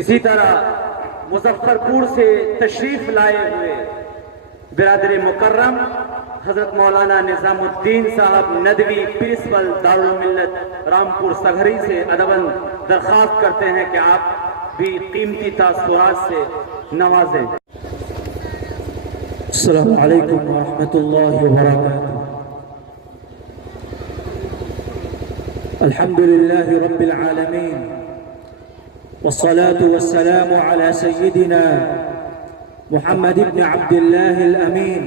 اسی طرح مظفرپور سے تشریف لائے ہوئے برادر مکرم حضرت مولانا نظام الدین صاحب ندوی پرنسپل دارالملت رامپور سگھری سے ادباً درخواست کرتے ہیں کہ آپ بھی قیمتی تاثرات سے نوازیں۔ السلام علیکم ورحمۃ اللہ وبرکاتہ۔ الحمد للہ رب العالمین والصلاة والسلام على سيدنا محمد بن عبد الله الأمين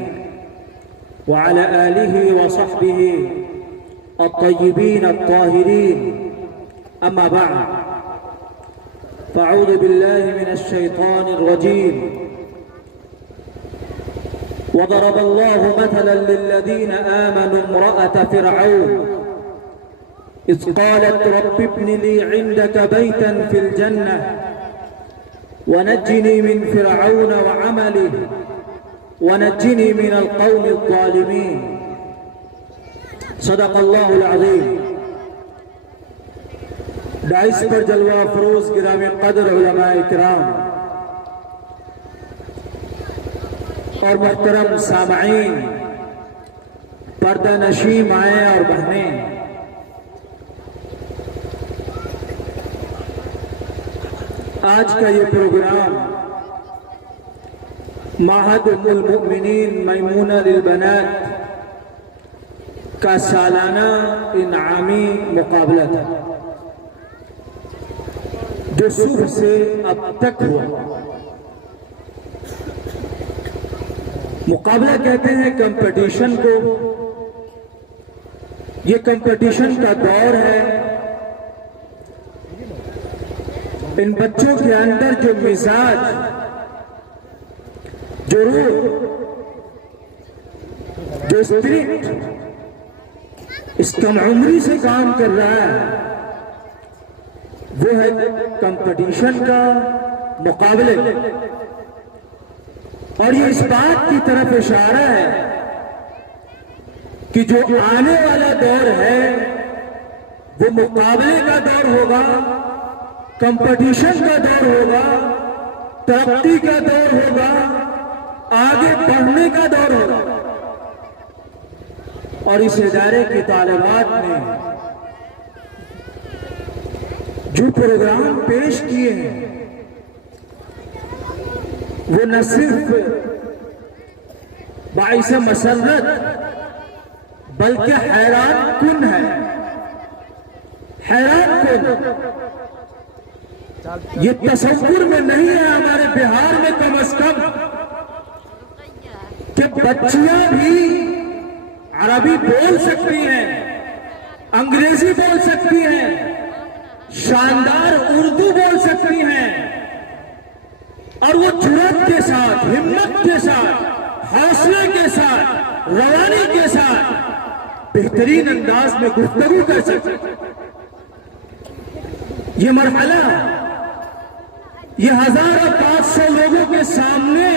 وعلى آله وصحبه الطيبين الطاهرين، أما بعد، فأعوذ بالله من الشيطان الرجيم. وضرب الله مثلا للذين آمنوا امرأة فرعون إذ قالت رب ابن لي عندك بيتا في الجنة ونجني من فرعون وعمله ونجني من القوم الظالمين. صدق الله العظيم. داعش پر جلوہ افروز گرامی قدر علماء کرام اور محترم سامعین، پردہ نشین مائیں اور بہنیں، آج کا یہ پروگرام معہد ام المؤمنین میمونہ للبنات کا سالانہ انعامی مقابلہ تھا جو صبح سے اب تک ہوا۔ مقابلہ کہتے ہیں کمپٹیشن کو، یہ کمپٹیشن کا دور ہے۔ ان بچوں کے اندر جو مزاج، جو روح، جو اسپرٹ اس کم عمری سے کام کر رہا ہے، وہ ہے کمپٹیشن کا، مقابلے، اور یہ اس بات کی طرف اشارہ ہے کہ جو آنے والا دور ہے وہ مقابلے کا دور ہوگا، کمپٹیشن کا دور ہوگا، ترقی کا دور ہوگا، آگے بڑھنے کا دور ہوگا۔ اور اس ادارے کی طالبات نے جو پروگرام پیش کیے ہیں وہ نہ صرف باعث مسرت بلکہ حیران کن ہے، حیران کن۔ یہ تصور میں نہیں ہے ہمارے بہار میں کم از کم کہ بچیاں بھی عربی بول سکتی ہیں، انگریزی بول سکتی ہیں، شاندار اردو بول سکتی ہیں، اور وہ جرأت کے ساتھ، ہمت کے ساتھ، حوصلے کے ساتھ، روانی کے ساتھ بہترین انداز میں گفتگو کر سکتی ہیں۔ یہ مرحلہ، یہ 1500 لوگوں کے سامنے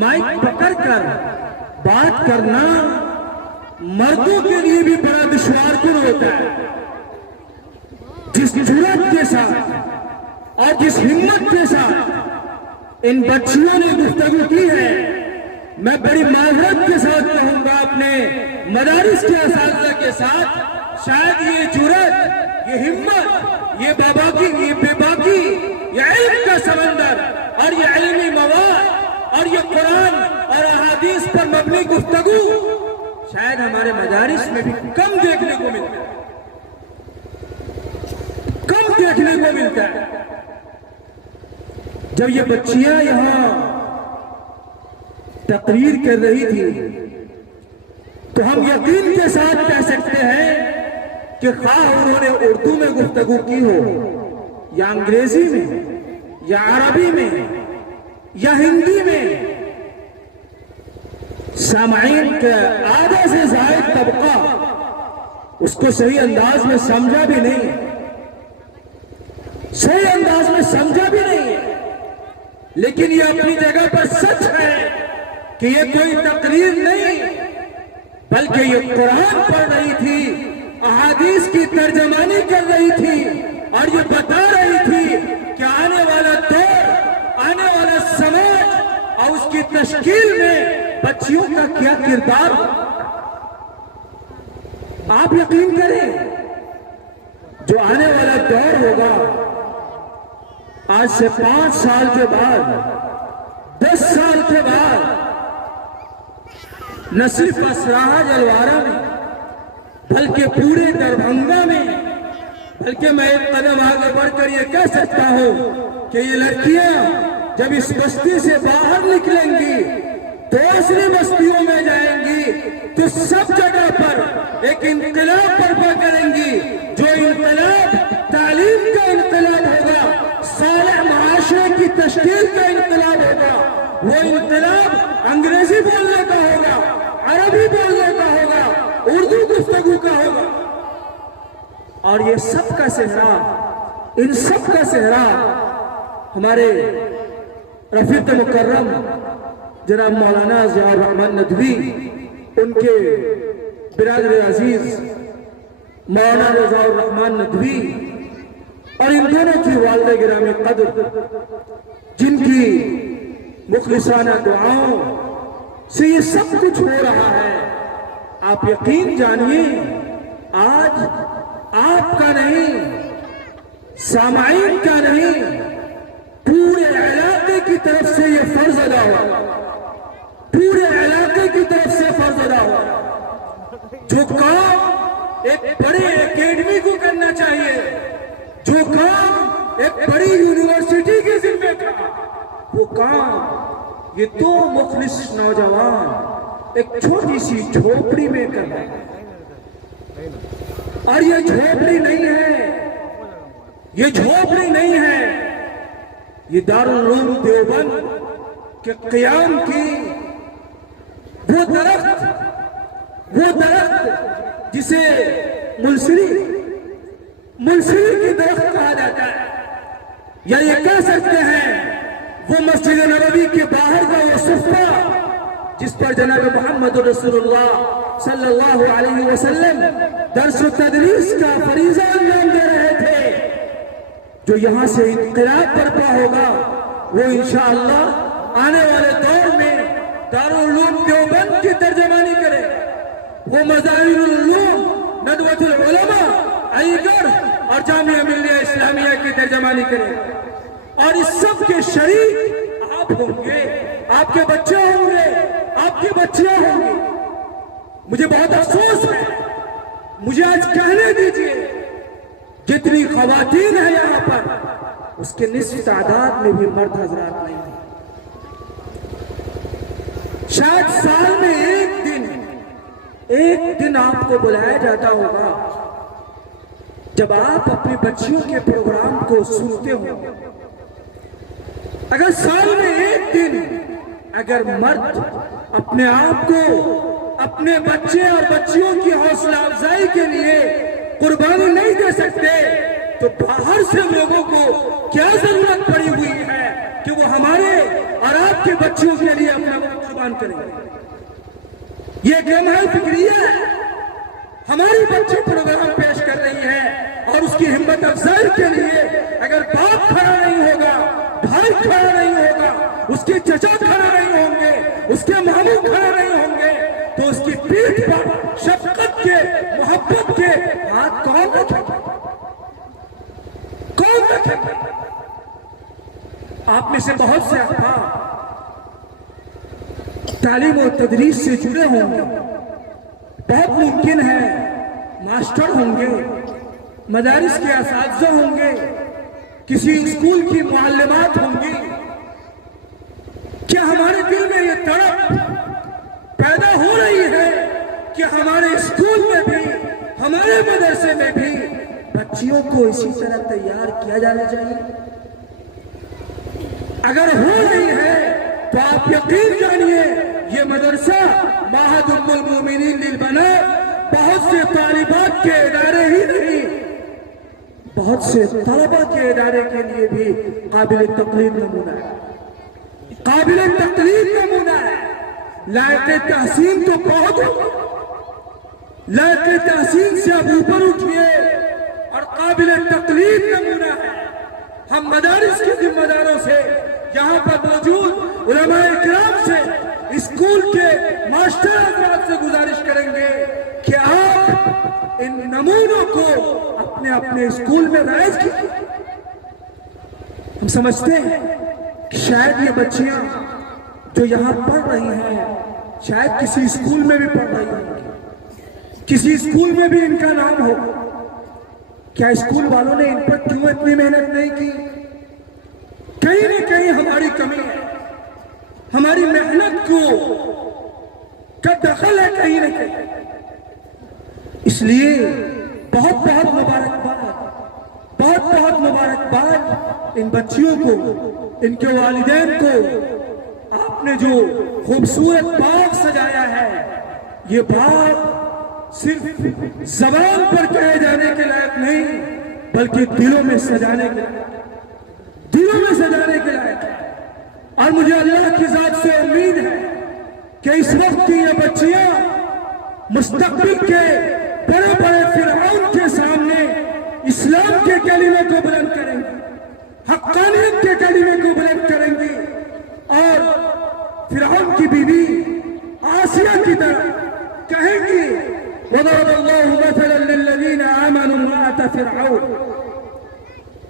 مائک پکڑ کر بات کرنا مردوں کے لیے بھی بڑا دشوار کن ہوتا ہے۔ جس جرأت کے ساتھ اور جس ہمت کے ساتھ ان بچیوں نے گفتگو کی ہے، میں بڑی معذرت کے ساتھ کہوں گا اپنے مدارس کے اساتذہ کے ساتھ، شاید یہ جرأت، یہ ہمت، یہ بے باکی، یہ علم کا سمندر اور یہ علمی مواد اور یہ قرآن اور احادیث پر مبنی گفتگو شاید ہمارے مدارس میں بھی کم دیکھنے کو ملتا ہے، کم دیکھنے کو ملتا ہے۔ جب یہ بچیاں یہاں تقریر کر رہی تھی تو ہم یقین کے ساتھ کہہ سکتے ہیں کہ خواہ انہوں نے اردو میں گفتگو کی ہو یا انگریزی میں یا عربی میں یا ہندی میں، سامعین کا آدھا سے زائد طبقہ اس کو صحیح انداز میں سمجھا بھی نہیں ہے، صحیح انداز میں سمجھا بھی نہیں ہے، لیکن یہ اپنی جگہ پر سچ ہے کہ یہ کوئی تقریر نہیں بلکہ یہ قرآن پڑھ رہی تھی، احادیث کی ترجمانی کر رہی تھی اور یہ بتا رہی تھی کہ آنے والا کیا کردار. آپ یقین کریں جو آنے والا دور ہوگا آج سے 5 سال کے بعد 10 سال کے بعد نہ صرف اسرہا جلوارہ میں بلکہ پورے دربھنگا میں، بلکہ میں ایک قدم آگے بڑھ کر یہ کہہ سکتا ہوں کہ یہ لڑکیاں جب اس بستی سے باہر نکلیں گی دوسری بستیوں میں جائیں گی تو سب جگہ پر ایک انقلاب برپا کریں گی، جو انقلاب تعلیم کا انقلاب ہوگا، صالح معاشرے کی تشکیل کا انقلاب ہوگا. وہ انقلاب انگریزی بولنے کا ہوگا، عربی بولنے کا ہوگا، اردو گفتگو کا ہوگا. اور یہ سب کا صحرا، ان سب کا صحرا ہمارے رفیق مکرم جناب مولانا ضیاء الرحمن ندوی، ان کے برادر عزیز مولانا رضا الرحمن ندوی اور ان دونوں کی والدہ گرامی قدر، جن کی مخلصانہ دعاؤں سے یہ سب کچھ ہو رہا ہے. آپ یقین جانیے آج آپ کا نہیں، سامعین کا نہیں، پورے علاقے کی طرف سے یہ فرض ادا ہوا، پورے علاقے کی طرف سے فرض ادا ہوا. جو کام ایک بڑے اکیڈمی کو کرنا چاہیے، جو کام ایک بڑی یونیورسٹی کے ذمہ تھا، وہ کام یہ 2 مخلص نوجوان ایک چھوٹی سی جھوپڑی میں کر رہے ہیں. اور یہ جھوپڑی نہیں ہے، یہ جھوپڑی نہیں ہے، یہ دارالعلوم دیوبند کے قیام کی وہ درخت جسے ملسری کی درخت کہا جاتا ہے، یا یہ کہہ سکتے ہیں وہ مسجد نبوی کے باہر کا وہ صفحہ جس پر جناب محمد رسول اللہ صلی اللہ علیہ وسلم درس و تدریس کا فریضہ انجام دے رہے تھے. جو یہاں سے انقلاب برپا ہوگا وہ انشاءاللہ آنے والے دور میں دارالعلوم دیوبند کی ترجمانی کرے، وہ مظاہر العلوم ندوۃ العلماء علی گڑھ اور جامعہ ملیہ اسلامیہ کی ترجمانی کرے. اور اس سب کے شریک آپ ہوں گے، آپ کے بچے ہوں گے، آپ کی بچیاں ہوں گی. مجھے بہت افسوس ہے، مجھے آج کہنے دیجئے جتنی خواتین ہیں یہاں پر اس کے نصف تعداد میں بھی مرد حضرات نہیں ہیں. شاید سال میں ایک دن آپ کو بلایا جاتا ہوگا جب آپ اپنی بچیوں کے پروگرام کو سنتے ہو. اگر سال میں ایک دن اگر مرد اپنے آپ کو اپنے بچے اور بچیوں کی حوصلہ افزائی کے لیے قربانی نہیں دے سکتے تو باہر سے لوگوں کو کیا ضرورت پڑی ہوئی ہے کہ وہ ہمارے اور آپ کے بچوں کے لیے اپنا قربان کریں. یہ ایک لمحہ فکریہ ہے. ہماری بچی پروگرام پیش کر رہی ہے اور اس کی ہمت افزائی کے لیے اگر باپ کھڑا نہیں ہوگا، بھائی کھڑا نہیں ہوگا، اس کے چچا کھڑا نہیں ہوں گے، اس کے ماموں کھڑا نہیں ہوں گے تو اس کی پیٹھ پر شفقت کے، محبت کے ہاتھ کون رکھے گا؟ کون رکھے گا؟ آپ میں سے بہت سے احباب تعلیم و تدریس سے جڑے ہوں گے، بہت ممکن ہے ماسٹر ہوں گے، مدارس کے اساتذہ ہوں گے، کسی اسکول کی معلمات ہوں گی. کیا ہمارے دل میں یہ تڑپ پیدا ہو رہی ہے کہ ہمارے اسکول میں بھی، ہمارے مدرسے میں بھی بچیوں کو اسی طرح تیار کیا جانا چاہیے؟ اگر ہو رہی ہے تو آپ یقین جانیے یہ مدرسہ معہد ام المومنین للبنات بہت سے طالبات کے ادارے ہی نہیں، بہت سے طلبہ کے ادارے کے لیے بھی قابل تقلید نمونہ ہے، قابل تقلید نمونہ ہے. لائق تحسین تو بہت ہو، لائق تحسین سے اب اوپر اٹھیے اور قابل تقلید نمونہ ہے. ہم مدارس کے ذمہ داروں سے، یہاں پر موجود علماء اکرام سے اسکول کے ماسٹر حضرات سے گزارش کریں گے کہ آپ ان نمونوں کو اپنے اپنے اسکول میں رائج کیجیے۔ ہم سمجھتے ہیں کہ شاید یہ بچیاں جو یہاں پڑھ رہی ہیں شاید کسی اسکول میں بھی پڑھ رہی ہوں گی، کسی اسکول میں بھی ان کا نام ہو۔ کیا اسکول والوں نے ان پر کیوں اتنی محنت نہیں کی؟ کہیں نہ کہیں ہماری کمی ہے، ہماری محنت کا دخل ہے کہیں نہ کہیں۔ اس لیے بہت بہت مبارکباد، بہت بہت مبارکباد ان بچیوں کو، ان کے والدین کو۔ آپ نے جو خوبصورت باغ سجایا ہے، یہ باغ صرف زبان پر کہے جانے کے لائق نہیں بلکہ دلوں میں سجانے کے لائق، دلوں میں سجانے کے لائق ہے۔ اور مجھے اللہ کی ذات سے امید ہے کہ اس وقت کی یہ بچیاں مستقبل کے بڑے بڑے فرعون کے سامنے اسلام کے کلمے کو بلند کریں گی، حقانیت کے کلمے کو بلند کریں گی، اور فرعون کی بیوی آسیہ کی طرح کہیں گی وَضَرَبَ اللَّهُ مَثَلًا لِلَّذِينَ آمَنُوا امْرَأَتَ فِرْعَوْنَ۔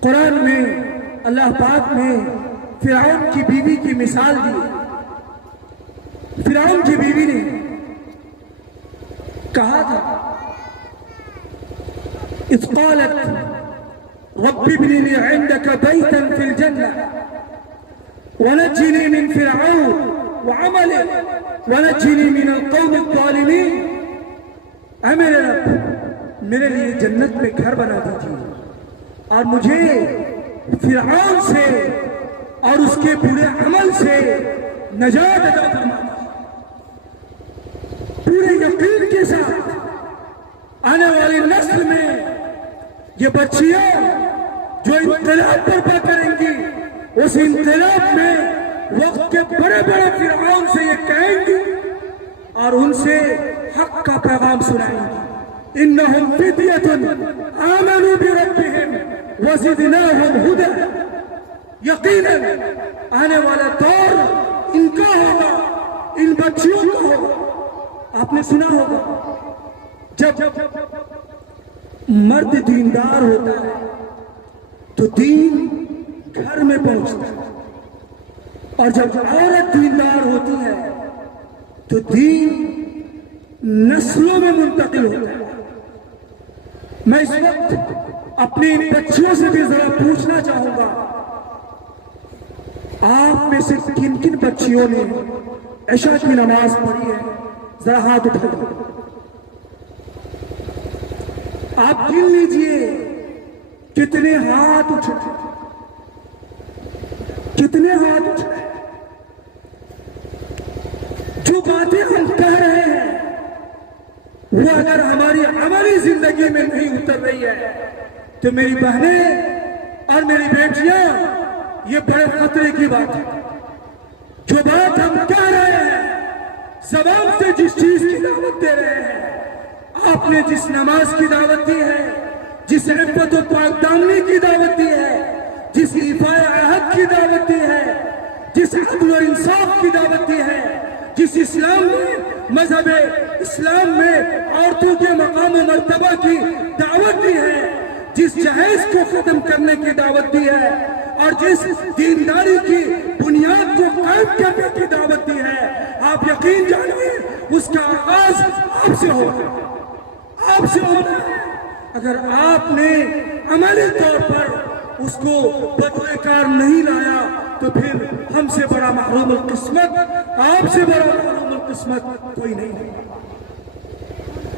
قرآن میں اللہ پاک نے فرعون کی بیوی کی مثال دی۔ فرعون کی بیوی نے کہا تھا اذ قالت رب ابن لي عندك بيتا في الجنة ونجني من فرعون وعمله ونجني من القوم الظالمين۔ اے میرے رب میرے لیے جنت میں گھر بنا دیجیے اور مجھے فرعون سے اور اس کے برے عمل سے نجات عطا فرما دیجیے۔ پورے یقین کے ساتھ آنے والی نسل میں یہ بچیاں جو انقلاب برپا کریں گی، اس انقلاب میں وقت کے بڑے بڑے فرعون سے یہ کہیں گی اور ان سے حق کا پیغام سنائیں گی۔ انہم فدیۃ آمنوا بربہم وزدناہم ہدی۔ یقیناً آنے والا دور ان کا ہوگا، ان بچیوں کا ہوگا۔ آپ نے سنا ہوگا جب مرد دیندار ہوتا ہے تو دین گھر میں پہنچتا ہے، اور جب عورت دیندار ہوتی ہے تو دین نسلوں میں منتقل ہوتا ہے۔ میں اس وقت اپنی ان بچیوں سے بھی ذرا پوچھنا چاہوں گا، آپ میں سے کن کن بچیوں نے عشاء کی نماز پڑھی ہے؟ ذرا ہاتھ اٹھائیے، آپ گن لیجئے کتنے ہاتھ اٹھے، کتنے ہاتھ اٹھے۔ جو باتیں ہم کہہ رہے ہیں وہ اگر ہماری عملی زندگی میں نہیں اتر رہی ہے تو میری بہنیں اور میری بیٹیاں یہ بڑے خطرے کی بات ہے۔ جو بات ہم کہہ رہے ہیں، زبان سے جس چیز کی دعوت دے رہے ہیں، آپ نے جس نماز کی دعوت دی ہے، جس عفت و پاک دامنی کی دعوت دی ہے، جس ایفاء عہد کی دعوت دی ہے، جس عدل و انصاف کی دعوت دی ہے، جس اسلام میں مذہب اسلام میں عورتوں کے مقام و مرتبہ کی دعوت دی ہے، جس جہیز کو ختم کرنے کی دعوت دی ہے، اور جس دینداری کی بنیاد کو قائم کرنے کی دعوت دی ہے، آپ یقین جانیے اس کا آغاز آپ سے ہوگا، آپ سے ہوگا۔ اگر آپ نے عملی طور پر اس کو بدلے کار نہیں لایا تو پھر ہم سے بڑا محروم القسمت، آپ سے بڑا محروم القسمت کوئی نہیں ہے۔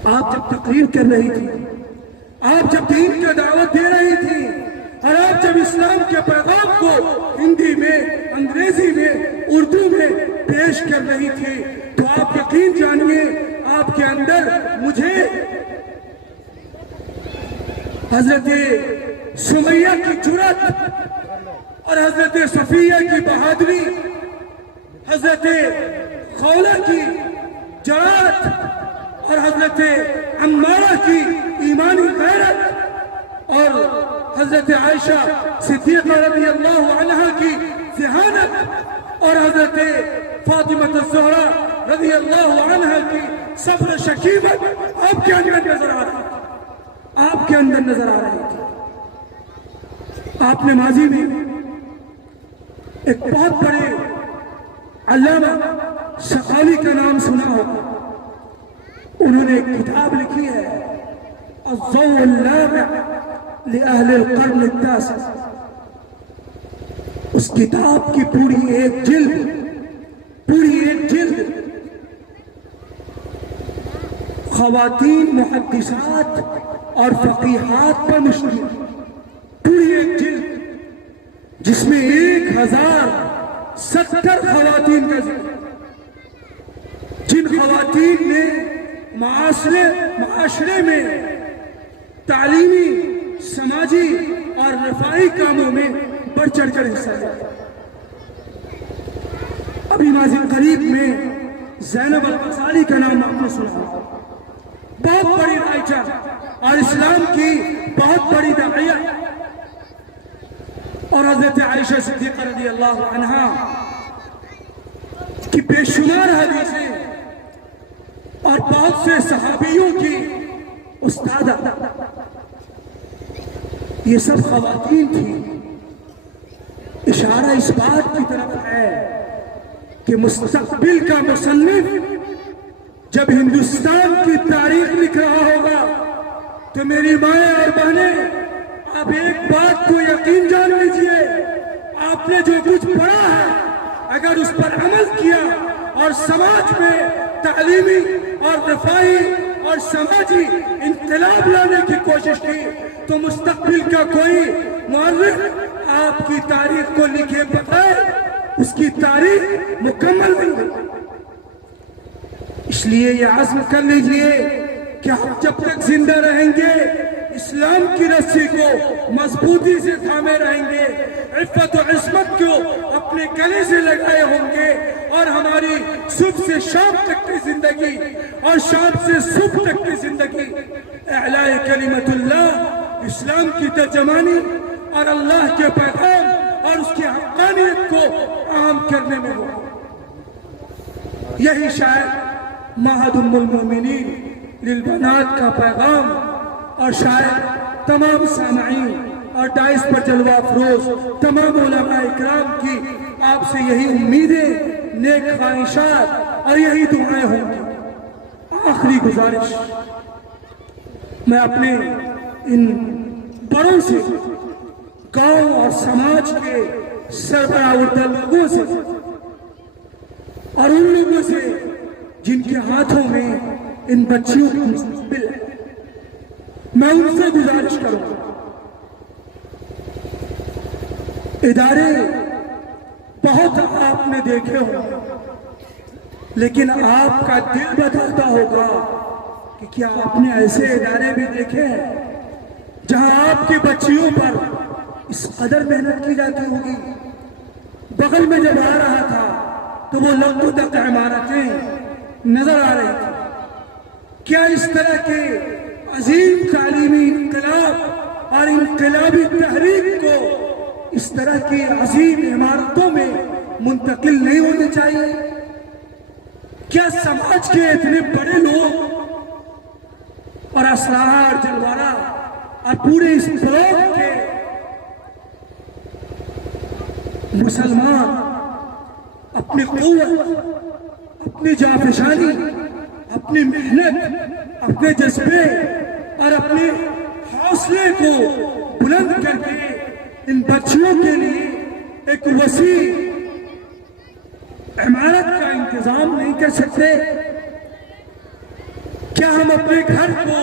آپ جب تقریر کر رہی تھی، آپ جب دین کا دعوت دے رہی تھی، اور آپ جب اسلام کے پیغام کو ہندی میں، انگریزی میں، اردو میں پیش کر رہی تھی، تو آپ یقین جانیے آپ کے اندر مجھے حضرت سمیہ کی جرأت اور حضرت صفیہ کی بہادری، حضرت خولہ کی جرأت اور حضرت عمارہ کی ایمانی غیرت اور حضرت عائشہ صدیقہ رضی اللہ عنہا کی ذہانت اور حضرت فاطمہ الزہرا رضی اللہ عنہ کی صبر شکیبت آپ کے اندر نظر آ رہی تھی، آپ کے اندر نظر آ رہی تھی۔ آپ نے ماضی میں ایک بہت بڑے علامہ سقاوی کا نام سنا ہوگا، انہوں نے ایک کتاب لکھی ہے الضوء اللامع لأہل القرن التاسع۔ اس کتاب کی پوری ایک جلد خواتین محدثات اور فقیہات پر مشتمل، پوری ایک جلد جس میں 1070 خواتین کا ذکر، جن خواتین نے معاشرے میں تعلیمی، سماجی اور رفاہی کاموں میں بڑھ چڑھ کر حصہ لیا۔ ابھی ماضی قریب میں زینب الغزالی کا نام آپ نے سنا ہوگا، بہت بڑی رائٹر اور اسلام کی بہت بڑی داعیہ، اور حضرت عائشہ صدیقہ رضی اللہ عنہا کی بے شمار حدیثیں اور بہت سے صحابیوں کی استادہ، یہ سب خواتین تھیں۔ اشارہ اس بات کی طرف ہے کہ مستقبل کا مصنف جب ہندوستان کی تاریخ لکھ رہا ہوگا تو میری مائیں اور بہنیں، آپ ایک بات کو یقین جان لیجئے، آپ نے جو کچھ پڑھا ہے اگر اس پر عمل کیا اور سماج میں تعلیمی اور رفاہی اور سماجی انقلاب لانے کی کوشش کی تو مستقبل کا کوئی مورخ آپ کی تاریخ کو لکھے بغیر اس کی تاریخ مکمل نہیں ہوگی۔ اس لیے یہ عزم کر لیجئے کہ ہم جب تک زندہ رہیں گے اسلام کی رسی کو مضبوطی سے تھامے رہیں گے، عفت و عصمت کو اپنے گلے سے لگائے ہوں گے، اور ہماری صبح سے شام تک کی زندگی اور شام سے صبح تک کی زندگی اعلاء کلمت اللہ، اسلام کی ترجمانی اور اللہ کے پیغام اور اس کی حقانیت کو عام کرنے میں ہو۔ یہی شاید معہد ام المومنین للبنات کا پیغام، اور شاید تمام سامعین اور ڈائس پر جلوہ افروز تمام علماء اکرام کی آپ سے یہی امیدیں، نیک خواہشات اور یہی دعائیں ہوں گی۔ آخری گزارش میں اپنے ان بڑوں سے، گاؤں اور سماج کے سربراہ لوگوں سے اور ان لوگوں سے جن کے ہاتھوں میں ان بچیوں کی مستقبل ہے، میں ان سے گزارش کروں گا، ادارے بہت آپ نے دیکھے ہوں لیکن آپ کا دل بتاتا ہوگا کہ کیا آپ نے ایسے ادارے بھی دیکھے ہیں جہاں آپ کی بچیوں پر اس قدر محنت کی جاتی ہوگی۔ بغل میں جب آ رہا تھا تو وہ لوگوں تک عمارتیں نظر آ رہی تھی۔ کیا اس طرح کے عظیم تعلیمی انقلاب اور انقلابی تحریک کو اس طرح کی عظیم عمارتوں میں منتقل نہیں ہونے چاہیے؟ کیا سماج کے اتنے بڑے لوگ اور اسلحہ اور جلوارہ اور پورے اس بلاک کے مسلمان اپنی قوت، اپنی جانفشانی، اپنی محنت، اپنے جذبے اور اپنے حوصلے کو بلند کر کے ان بچیوں کے لیے ایک وسیع عمارت کا انتظام نہیں کر سکتے؟ کیا ہم اپنے گھر کو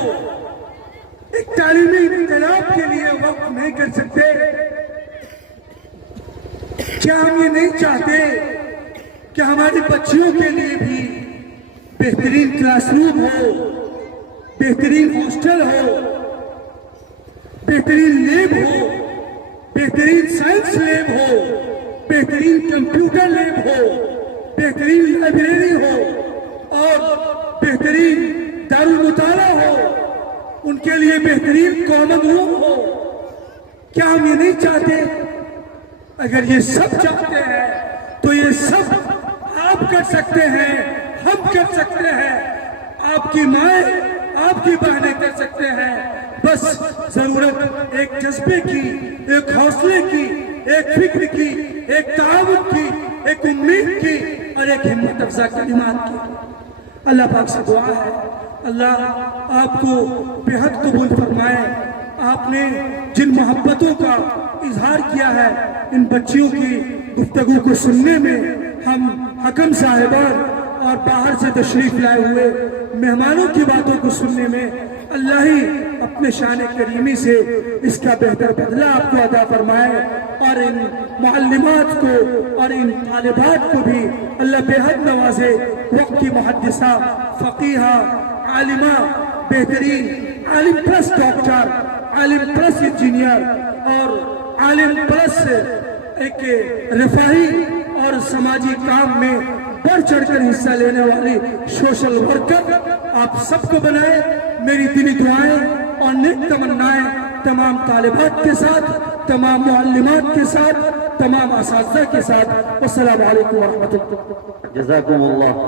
ایک تعلیمی انقلاب کے لیے وقف نہیں کر سکتے؟ کیا ہم یہ نہیں چاہتے کہ ہماری بچیوں کے لیے بھی بہترین کلاس روم ہو، بہترین ہاسٹل ہو، بہترین لیب ہو، بہترین سائنس لیب ہو، بہترین کمپیوٹر لیب ہو، بہترین لائبریری ہو اور بہترین دارالمطالعہ ہو، ان کے لیے بہترین کامن روم ہو؟ کیا ہم یہ نہیں چاہتے؟ اگر یہ سب چاہتے ہیں تو یہ سب آپ کر سکتے ہیں، ہم کر سکتے ہیں، آپ کی مائیں آپ کی بہنیں کر سکتے ہیں. بس ضرورت ایک جذبے کی، ایک حوصلے کی، ایک فکر کی، ایک تعاون کی، ایک امید کی اور ایک ہمت افزا کلمات کی. اللہ پاک سے دعا ہے اللہ آپ کو بے حد قبول فرمائے. آپ نے جن محبتوں کا اظہار کیا ہے ان بچیوں کی گفتگو کو سننے میں، ہم حکم صاحبان اور باہر سے تشریف لائے ہوئے مہمانوں کی باتوں کو سننے میں، اللہ ہی اپنے شان کریمی سے اس کا بہتر بدلہ آپ کو عطا فرمائے. اور ان معلمات کو اور ان طالبات کو بھی اللہ بے حد نوازے. وقت کی محدثہ، فقیہہ، عالمہ، بہترین عالم پلس ڈاکٹر، عالم پلس انجینئر اور عالم پلس ایک رفاہی اور سماجی کام میں بڑھ چڑھ کر حصہ لینے والی سوشل ورکر آپ سب کو بنائے. میری دلی دعائیں اور نیک تمنائیں تمام طالبات کے ساتھ، تمام معلمات کے ساتھ، تمام اساتذہ کے ساتھ. السلام علیکم ورحمۃ اللہ. جزاکم اللہ.